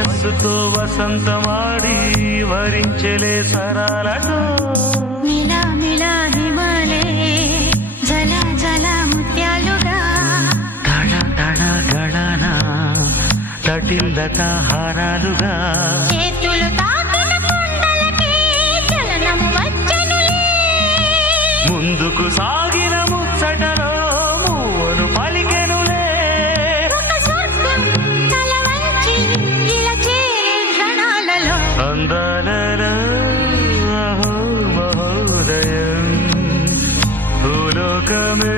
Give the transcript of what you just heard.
వయస్సుతో వసంతమాడి వరించెలే సరాలతో మిలా మిలా హిమాలే జల జల ముత్యాలుగా తడ తడ గడన తటిల్లత హారాలుగా చేతులు తాకిన కుండలకే చలనము వచ్చనులే ముందుకు సాగిన ముచ్చటలో మూవను పలికెనులే ఒక స్వర్గం తల వంచి ఇలా చేరే క్షణాలలో అందాలలో అహో మహోదయం భూలోకమే